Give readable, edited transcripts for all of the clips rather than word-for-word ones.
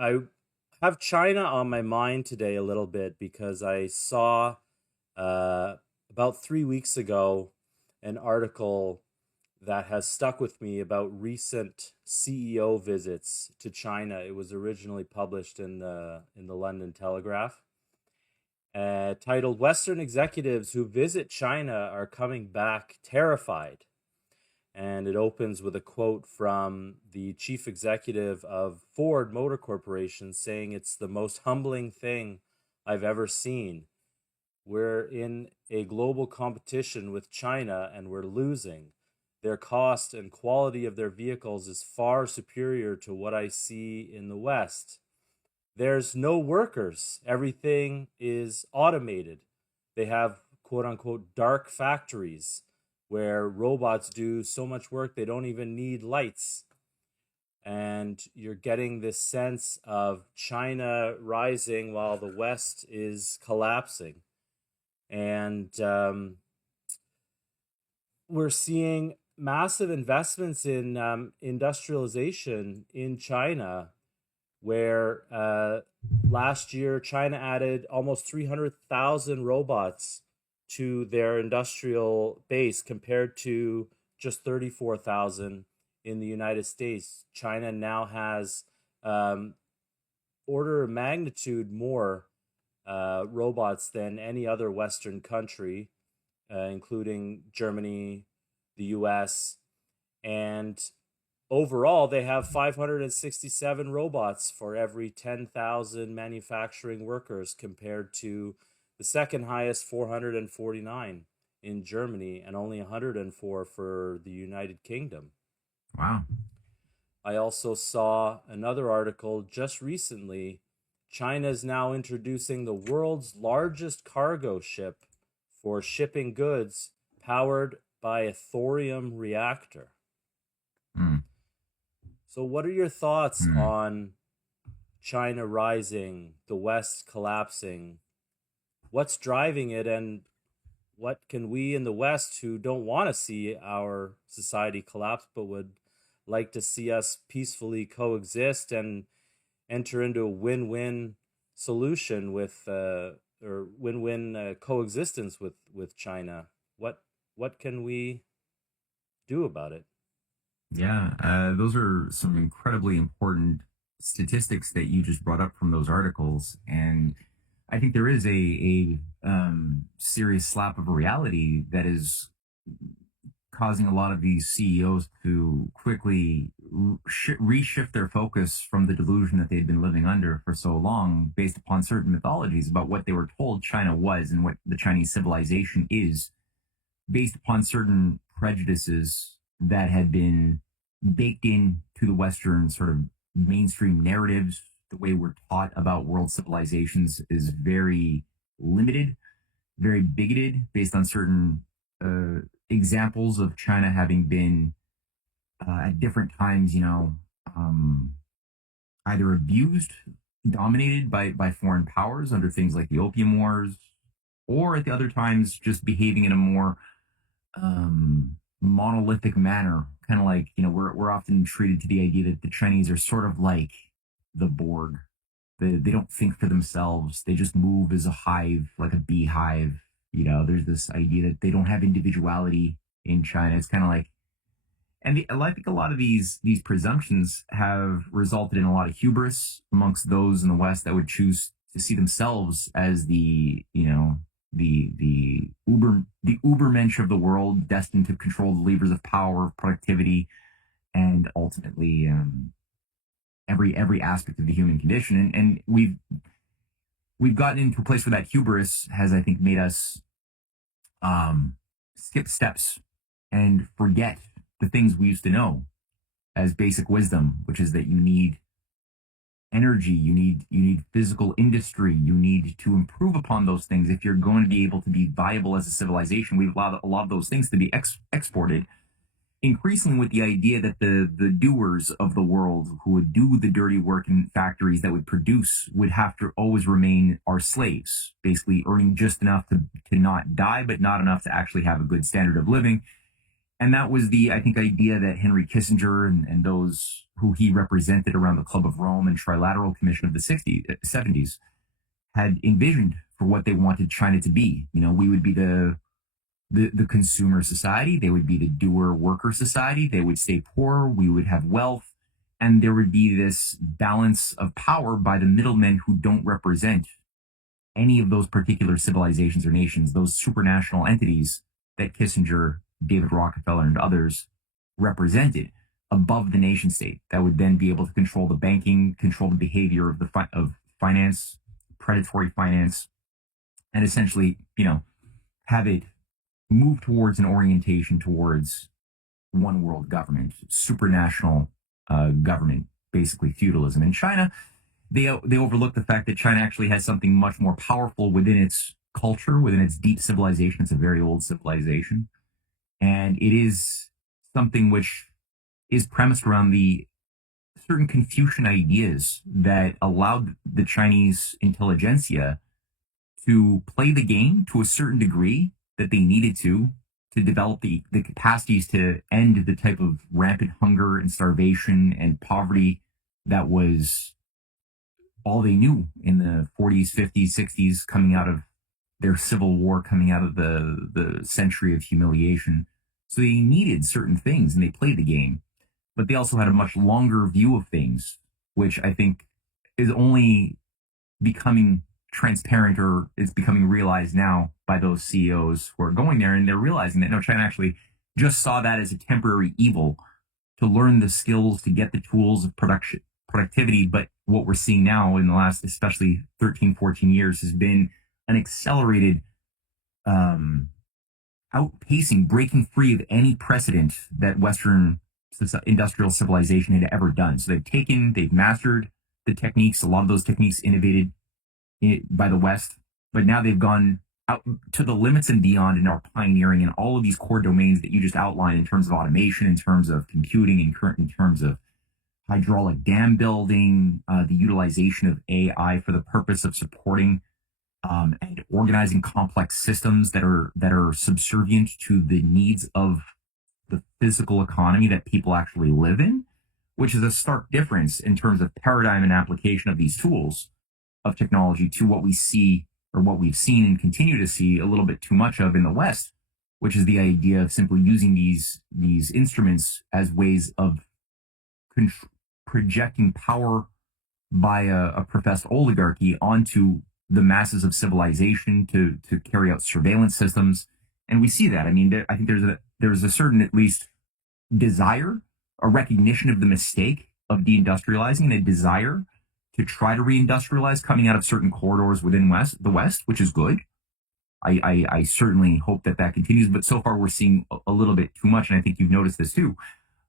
I have China on my mind today a little bit because I saw uh, about 3 weeks ago an article that has stuck with me about recent CEO visits to China. It was originally published in the London Telegraph, titled "Western Executives Who Visit China Are Coming Back Terrified." And it opens with a quote from the chief executive of Ford Motor Corporation saying it's the most humbling thing I've ever seen. We're in a global competition with China and we're losing. Their cost and quality of their vehicles is far superior to what I see in the West. There's no workers. Everything is automated. They have quote unquote dark factories where robots do so much work they don't even need lights. And you're getting this sense of China rising while the West is collapsing. And we're seeing massive investments in industrialization in China, where last year China added almost 300,000 robots to their industrial base compared to just 34,000 in the United States. China now has order of magnitude more robots than any other Western country, including Germany, the US, and overall, they have 567 robots for every 10,000 manufacturing workers compared to the second highest, 449 in Germany, and only 104 for the United Kingdom. Wow. I also saw another article just recently. China is now introducing the world's largest cargo ship for shipping goods powered by a thorium reactor. Mm, So, what are your thoughts mm. on China rising, the West collapsing? What's driving it, and what can we in the West who don't want to see our society collapse but would like to see us peacefully coexist and enter into a win-win solution with or win-win coexistence with China? What can we do about it? Yeah, those are some incredibly important statistics that you just brought up from those articles, and I think there is a serious slap of reality that is causing a lot of these CEOs to quickly reshift their focus from the delusion that they'd been living under for so long, based upon certain mythologies about what they were told China was and what the Chinese civilization is, based upon certain prejudices that had been baked in to the Western sort of mainstream narratives. The way we're taught about world civilizations is very limited, very bigoted, based on certain examples of China having been at different times, um, either abused, dominated by foreign powers under things like the Opium Wars, or at the other times just behaving in a more monolithic manner, kind of like we're often treated to the idea that the Chinese are sort of like the Borg. They don't think for themselves. They just move as a hive, like a beehive. There's this idea that they don't have individuality in China. It's kind of like, I think a lot of these presumptions have resulted in a lot of hubris amongst those in the West that would choose to see themselves as the ubermensch of the world, destined to control the levers of power, productivity, and ultimately every aspect of the human condition. And we've gotten into a place where that hubris has, I think, made us skip steps and forget the things we used to know as basic wisdom, which is that you need energy, you need physical industry, you need to improve upon those things if you're going to be able to be viable as a civilization. We've allowed a lot of those things to be exported, increasingly with the idea that the doers of the world, who would do the dirty work in factories that would produce, would have to always remain our slaves, basically earning just enough to not die, but not enough to actually have a good standard of living. And that was the, I think, idea that Henry Kissinger and those who he represented around the Club of Rome and Trilateral Commission of the 60s, 70s had envisioned for what they wanted China to be. You know, we would be the consumer society, they would be the doer worker society, they would stay poor, we would have wealth, and there would be this balance of power by the middlemen who don't represent any of those particular civilizations or nations, those supranational entities that Kissinger, David Rockefeller, and others represented above the nation state that would then be able to control the banking, control the behavior of of finance, predatory finance, and essentially, you know, have it move towards an orientation towards one world government, supranational government, basically feudalism. In China, they overlook the fact that China actually has something much more powerful within its culture, within its deep civilization. It's a very old civilization, and it is something which is premised around the certain Confucian ideas that allowed the Chinese intelligentsia to play the game to a certain degree that they needed to develop the capacities to end the type of rampant hunger and starvation and poverty that was all they knew in the 40s, 50s, 60s, coming out of their civil war, coming out of the century of humiliation. So they needed certain things and they played the game, but they also had a much longer view of things, which I think is only becoming transparent, or it's becoming realized now by those CEOs who are going there, and they're realizing that no, China actually just saw that as a temporary evil to learn the skills, to get the tools of productivity. But what we're seeing now in the last, especially 13, 14 years, has been an accelerated outpacing, breaking free of any precedent that Western industrial civilization had ever done. So they've mastered the techniques, a lot of those techniques innovated by the West, but now they've gone out to the limits and beyond and are pioneering in all of these core domains that you just outlined in terms of automation, in terms of computing, in terms of hydraulic dam building, the utilization of AI for the purpose of supporting and organizing complex systems that are subservient to the needs of the physical economy that people actually live in, which is a stark difference in terms of paradigm and application of these tools of technology to what we see, or what we've seen and continue to see a little bit too much of in the West, which is the idea of simply using these instruments as ways of projecting power by a professed oligarchy onto the masses of civilization to carry out surveillance systems. And we see that. I mean, I think there's a certain, at least, desire, a recognition of the mistake of deindustrializing, and a desire to try to reindustrialize coming out of certain corridors within the West, which is good. I certainly hope that continues, but so far we're seeing a little bit too much, and I think you've noticed this too,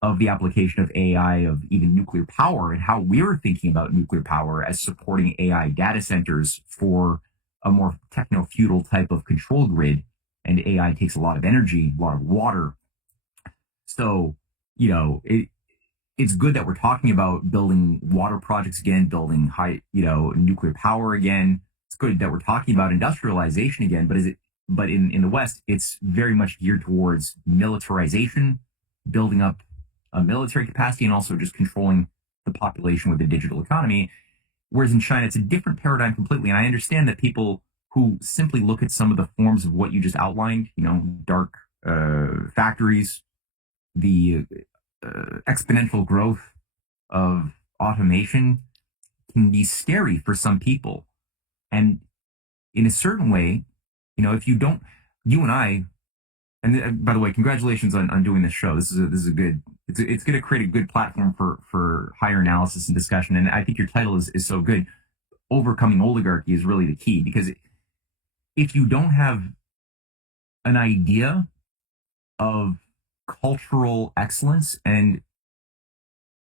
of the application of AI, of even nuclear power, and how we're thinking about nuclear power as supporting AI data centers for a more techno-feudal type of control grid. And AI takes a lot of energy, a lot of water. So, you know, it's good that we're talking about building water projects again, building nuclear power again. It's good that we're talking about industrialization again, but in the West, it's very much geared towards militarization, building up a military capacity, and also just controlling the population with the digital economy. Whereas in China, it's a different paradigm completely. And I understand that people who simply look at some of the forms of what you just outlined, you know, dark factories, the exponential growth of automation can be scary for some people. And in a certain way, you know, if you don't, you and I, and by the way, congratulations on doing this show. This is a good, it's going to create a good platform for higher analysis and discussion. And I think your title is so good. Overcoming oligarchy is really the key, because if you don't have an idea of cultural excellence and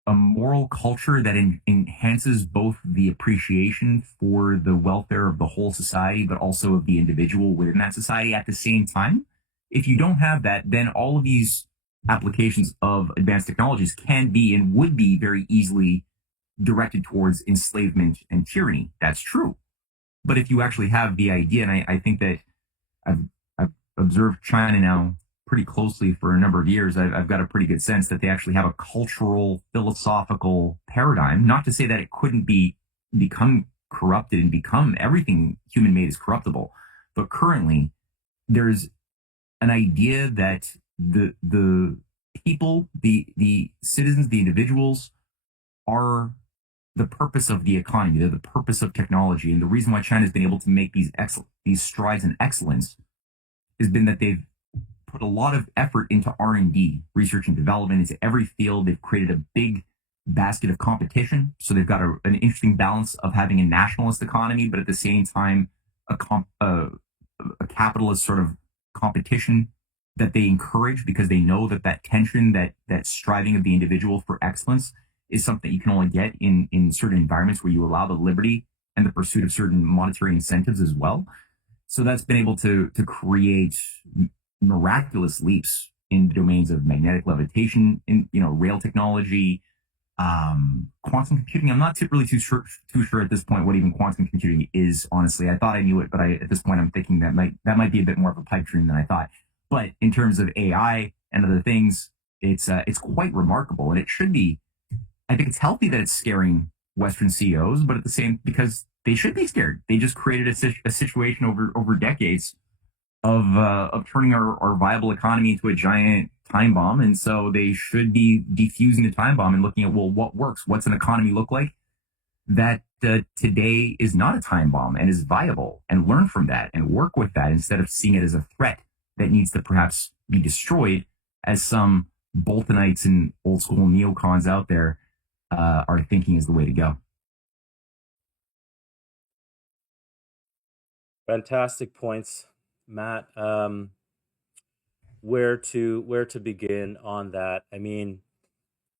a moral culture that enhances both the appreciation for the welfare of the whole society, but also of the individual within that society at the same time, if you don't have that, then all of these applications of advanced technologies can be and would be very easily directed towards enslavement and tyranny. That's true. But if you actually have the idea, and I think that I've observed China now pretty closely for a number of years, I've got a pretty good sense that they actually have a cultural, philosophical paradigm. Not to say that it couldn't become corrupted and become everything human made is corruptible, but currently there's an idea that the people, the citizens, the individuals are the purpose of the economy. They're the purpose of technology, and the reason why China has been able to make these strides in excellence has been that they've put a lot of effort into R&D, research and development, into every field. They've created a big basket of competition. So they've got an interesting balance of having a nationalist economy, but at the same time, a capitalist sort of competition that they encourage because they know that that tension, that striving of the individual for excellence is something you can only get in certain environments where you allow the liberty and the pursuit of certain monetary incentives as well. So that's been able to create miraculous leaps in the domains of magnetic levitation, in rail technology, quantum computing. I'm not really too sure at this point what even quantum computing is. Honestly, I thought I knew it, but at this point I'm thinking that might be a bit more of a pipe dream than I thought. But in terms of AI and other things, it's quite remarkable, and it should be. I think it's healthy that it's scaring Western CEOs, but at the same, because they should be scared. They just created a situation over decades of turning our viable economy into a giant time bomb, and so they should be defusing the time bomb and looking at, well, what works? What's an economy look like that today is not a time bomb and is viable, and learn from that and work with that instead of seeing it as a threat that needs to perhaps be destroyed, as some Boltonites and old school neocons out there are thinking is the way to go. Fantastic points, Matt. Where to begin on that? I mean,